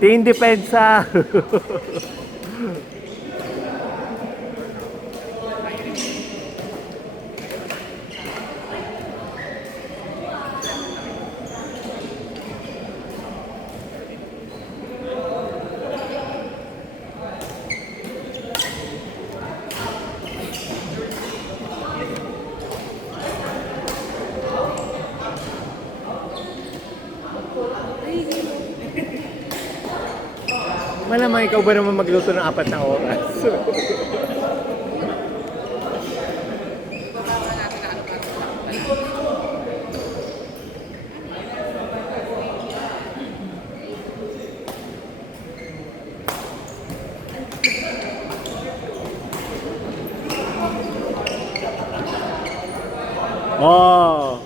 Team Depensa. Malamang ikaw ba naman magluto ng 4 na oras? Oh.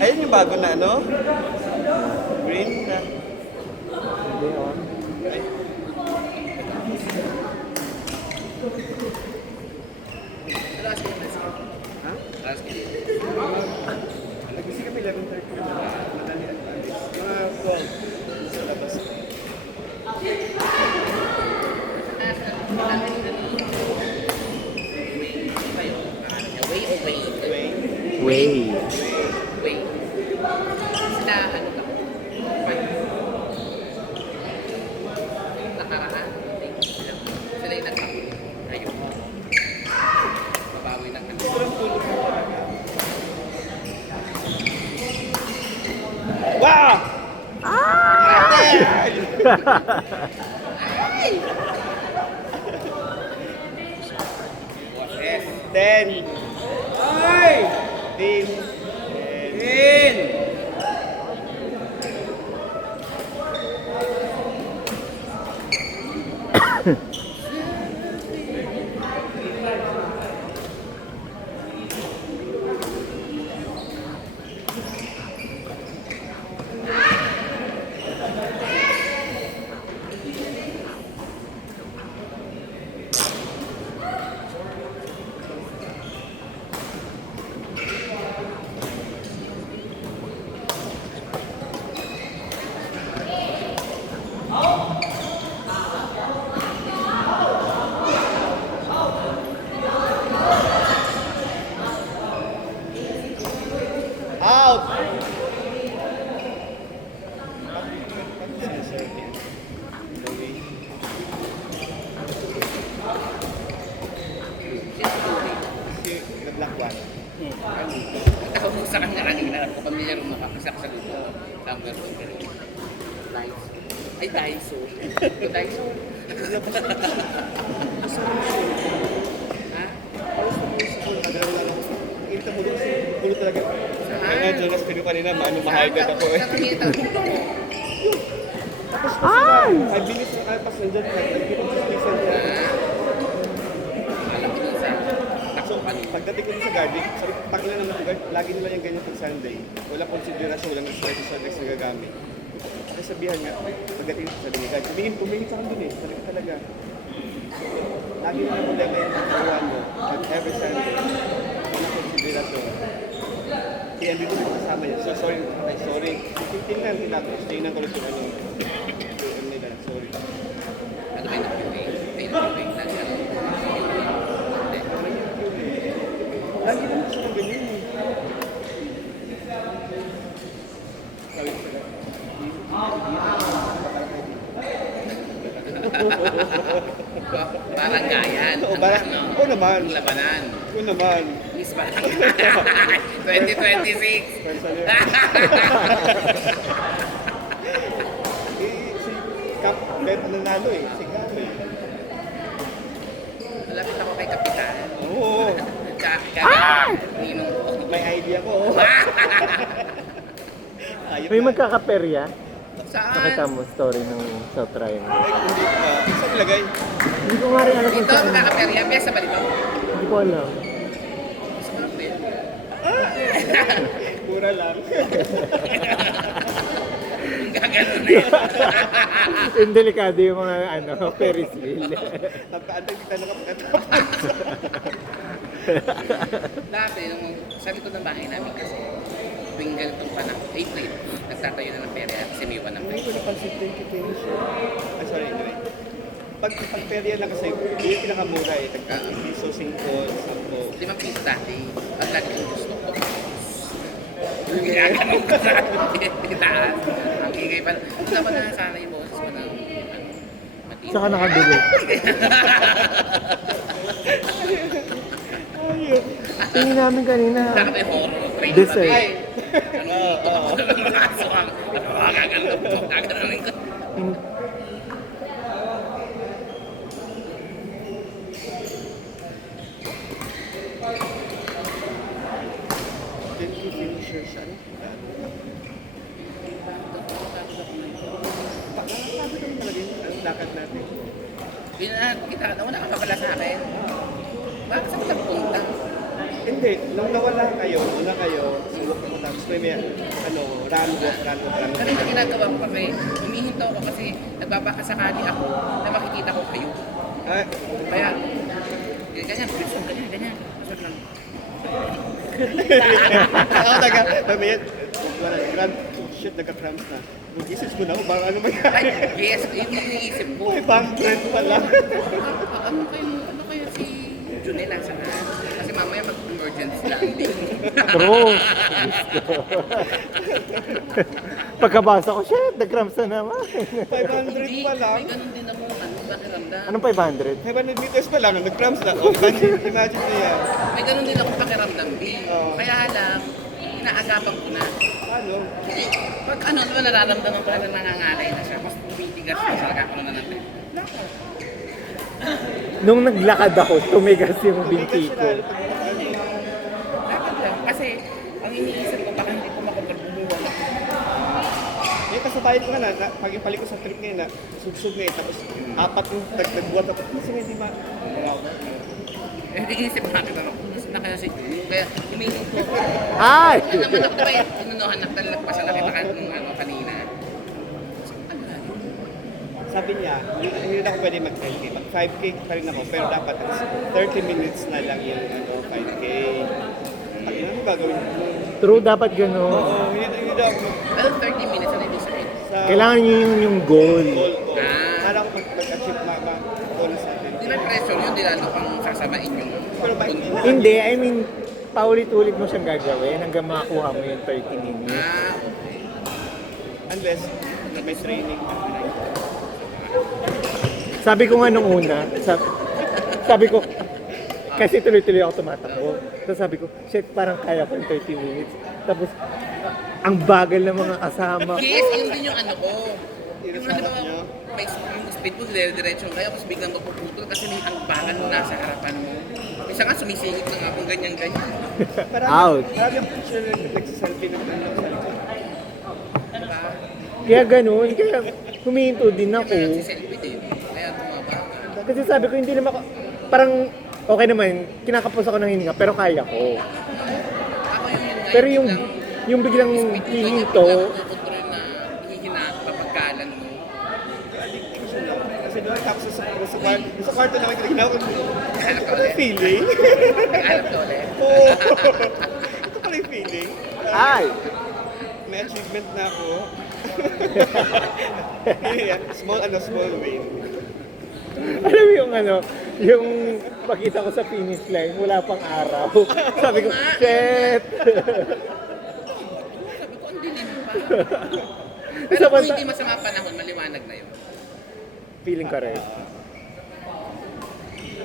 Ayun yung bago na ano? Green na. Ay. Ha? Nag-isip kami 11:30 na madali at alis. Mga 12 sa labas. Way. Wait. Sila, ano ka? Yung nakaraan, sila yung nagpapit. Ayun. Babawi ng ano. Sobrang tulog mo talaga. Wow! Yes, 10. Ay! 10. 10. Out! Naglakwan. Ako mo sa kanya kanina, ako pamilya rin makakasak sa luto. Number 1 ka rin. Daiso. Ay, Daiso. Ito, Daiso. Ha? Kita mo doon, pulo talaga. Kaya Jonas, pero kanina, mahayagad ako eh. Tapos na sila, 5 minutes na kalpas nandyan, nagkita sa station. So, pagdating ko sa garden, sabi ko, pag na naman yung garden, lagi nila yung ganyan pag Sunday. Wala konsiderasyon, walang expression sa next na gagamit. Kaya sabihan nga, pagdating sa sabi niya, tumingin sa doon eh, sabi ko talaga. Lagi nila problema yung katawan mo, at every Sunday, walang konsiderasyon. Kaya hindi ko rin kasama niya. So, sorry. Tingnan nila ko. Tingnan ko rin yung ano nila. Sorry. Ano ba yung nag-pay? May nag-pay na siya. Lagi naman gusto kong ganyan eh. Sabi ko sila. Baranggayan. Oo naman. Labanan. Oo naman. Miss Barangay. 2026. Personal. Si Cap, bet nanalo eh. Si Cap eh. Malapit ako kay Kapitan. Oo. Tsaka Ninong ko. May idea ako. Ayop May na. magkakaperya? Saan? Nakita mo story ng South Triangle. Ay, hindi pa. Saan nilagay? Hindi ko nga rin alam kung Dito, saan. magkakaperya. Besa ba dito? Hindi ko alam. Gusto ko lang din. Pura lang. Gaganon na yan. Yung delikado yung mga Ferris wheel. Pagkaantay kita nakapagkatapos. Dati, nung sa likod ng bahay namin kasi, tuwing ganitong panahon, April, nagtatayo na ng perya kasi may iwan ng Hindi perya. ko napansin din kay Terry siya. Ay, sorry, anyway. Pag perya na kasi, yun yung pinakamura eh. Tagka, piso, 5, 10. 5 piso dati, pag lagi yung gusto ko. Ginaganon ko sa itaas. Ang ingay pa. Dapat na sana yung boses ko ng matino. Saka nakabili. Tingin namin kanina. Dapat may horror. Train Dessert. Ay! Ano ito? Kaso ang gaganon ko. Gaganonin ko. Then, yung finisher siya. Paano naman talaga yung lakad natin? Yun na, kita na wala ka pa pala sa akin. Bakit saan ka punta? Hindi, nung nawala kayo, una kayo, sulok mo tapos may run walk. Ganun yung ginagawa ko kasi, humihinto ako kasi nagbabakasakali ako na makikita ko kayo. Ah, Kaya, ganyan, ganyan. Masod lang. ako taga, mamaya, run, shit, nagka-cramps na. Mag-isip mo na ako, baka ano Ay, mangyari. yes, yun yung iniisip ko. May bank rent pala. Ano kayo si Junel nasa na? Kasi mamaya mag-emergency landing. True. Gusto. Pagkabasa ko, shit, nag-cramps na naman. 500 pa lang. May ganun din ako, pakiramdam. Anong 500? 500 meters pa lang, nag-cramps na. Oh, imagine na yan. May ganun din ako pakiramdam din. Oo. Kaya lang, inaagapan ko na. Ano? Pag naman nararamdaman ko na nangangalay na siya, mas tumitigas na siya, nagkakaroon na natin. Nung naglakad ako, tumigas yung binti Tumigas ko. siya lalo pag ano. Dapat lang, kasi ang iniisip ko, baka hindi ko makapagbubuhan ako. Eh, kasabayan ko nga na, pag ipalik ko sa trip ngayon na, sugsug ngayon, tapos apat yung nagbuhat ako. Kasi nga hindi ma... Eh, iniisip natin ano, gusto na kaya si Julie, kaya humihinto ko. Ay! Ano naman ako ba yung pinunuhan na talagang pa siya nakita ka nung kanina. Sabi niya, hindi na ako pwede mag-5K. Mag 5K pa rin ako, pero dapat 30 minutes na lang yung 5K. Pag ina mo gagawin mo. True, dapat gano'n. Oo, hindi daw ako Well, 30 minutes na ibig sabihin. sa Kailangan nyo yung goal. goal ko. Ah. Para ako mag-achieve bonus natin. Di ba pressure yun, di lalo kang sasamain yung Pero ba, Hindi, I mean, paulit-ulit mo siyang gagawin hanggang makakuha mo yung 30 minutes. Ah, okay. unless may training. Sabi ko nga nung una, sabi ko, kasi tuloy-tuloy ako tumatakbo. Tapos sabi ko, shit, parang kaya ko yung 30 minutes. Tapos, ang bagal ng mga kasama. Yes, yun din yung ano ko. Yung Yung sa ano harap ba, niyo? may yung speed mo, dire-diretso kayo, tapos biglang magpuputol kasi may angbangan mo nasa harapan mo. Isa nga, sumisingit na nga kung ganyan-ganyan. Ouch. Marami ang picture na nagsiselfie ng ano sa likod. Diba? Kaya ganun, kaya humihinto din ako. Kaya si selfie din. Kaya tumaba. Kasi sabi ko, hindi naman ako, parang okay naman, kinakapos ako ng hininga, pero kaya ko. Ako yung Pero yung biglang hihinto, control na hihina papagkalan mo. Kasi doon tapos sa kwarto naman ginawa ko. Hanap ka Ano ulit. feeling? Hanap ka ulit. Oo. Ito pala yung feeling. ay! May achievement na ako. Yeah, small win. Alam mo yung pakita ko sa finish line, wala pang araw. Sabi ko, shit! Sabi ko, ang dilim pa. Pero kung hindi masama panahon, maliwanag na yun. Feeling ko rin.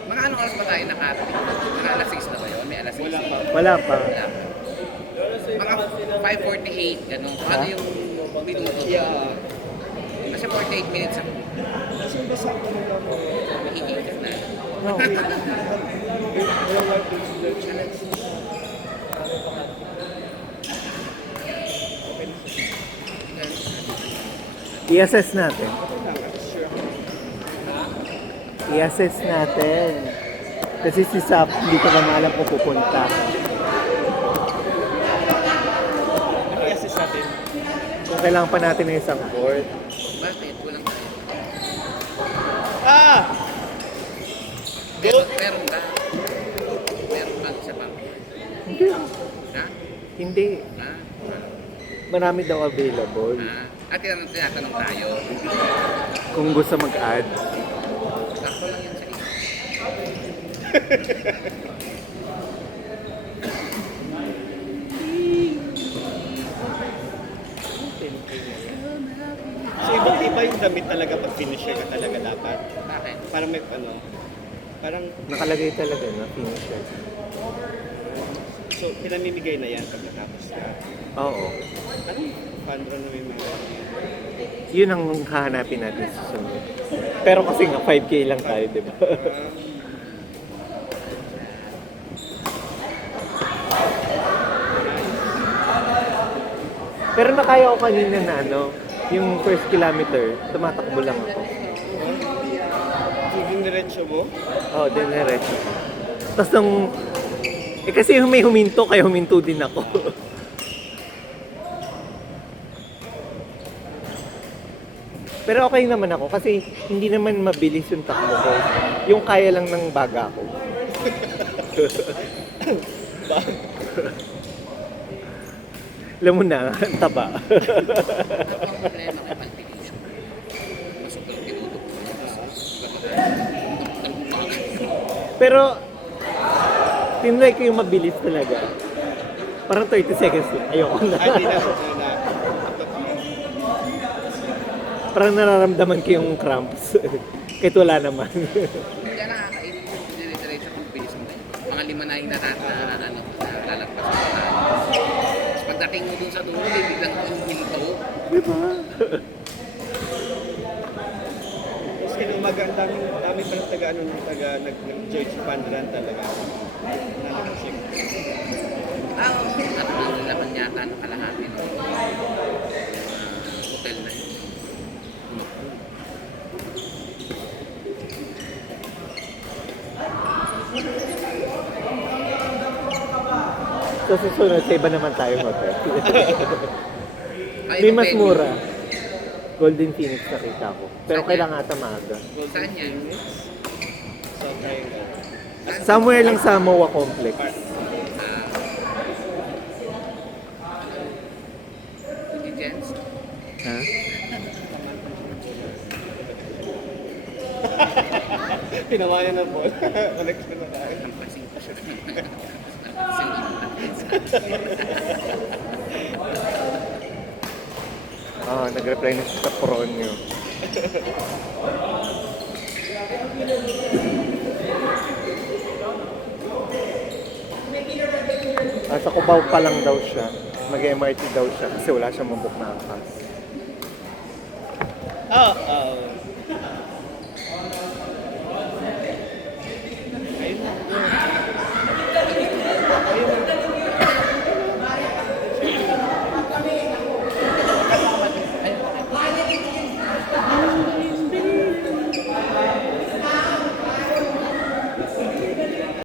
Mga anong oras ba tayo nakarating? Mga alas 6 na ba yun? May alas 6? Wala pa. Wala pa. Wala pa. Mga 5:48, gano'n. Ano yung minuto? Yeah. Kasi 48 minutes ako. Kasi yung basa ko nila mo. Mahihigas na. Okay. Walang life incident. I-assess natin. Sure. I-assess natin. Kasi si Sap, hindi ko naman alam kung pupunta. Ano i-assist natin? Kung kailangan pa natin ng isang board. Bakit? Walang tayo. Ah! Meron ba? Meron ba sa pang? Hindi. Ha? Hindi. Ha? Marami daw available. Ha? At tinatanong tayo. Kung gusto mag-add. Sakto lang yan sa iyo. So ibang iba yung damit talaga pag finisher ka talaga dapat. Bakit? Parang may ano, parang, Nakalagay talaga na finisher. so pinamimigay na yan pag natapos ka. Oo. Anong pandro na may mga Yun ang hahanapin natin sa sunod. Pero kasi nga 5K lang tayo, di ba? Pero nakaya ko kanina na ano, yung first kilometer, tumatakbo lang ako. Yung diretso mo? Oo, dinerecho. Tapos nung, kasi may huminto, kaya huminto din ako. Pero okay naman ako kasi hindi naman mabilis yung takbo ko. Yung kaya lang ng baga ko. Alam mo na, ang taba. Ano ang problema kay palpitation? Sobrang tinutok ko. Pero, tinry ko yung mabilis talaga. Parang 30 seconds lang. Ayoko na. Ay, di na. Na. Parang nararamdaman ko yung cramps. Kahit wala naman. Kaya nakakainin yung dire-diretso kung bilis mo tayo. Mga 5 na yung lalagpas sa tayo. Tapos pagdating mo dun sa dulo, biglang huminto. Diba? Tapos kaya umaga, ang dami pa ng taga, nag-join sa Pandran talaga. Na nag-check. At ang laman yata ng kalahati ng hotel na yun. So susunod, sa iba naman tayo hotel. Ay, May mas hotel. mura. Golden Phoenix nakita ko. Pero Saan kailangan ata maaga. Saan yan? So, triangle. Somewhere lang sa MOA Complex. Indigents? Ha? Tinawa niya ng ball. Connect na tayo. Ang pasing ko siya. Nag-reply na siya sa Poronio. Sa Cubao pa lang daw siya. Mag-MRT daw siya kasi wala siyang mabuk na angkas. Ah,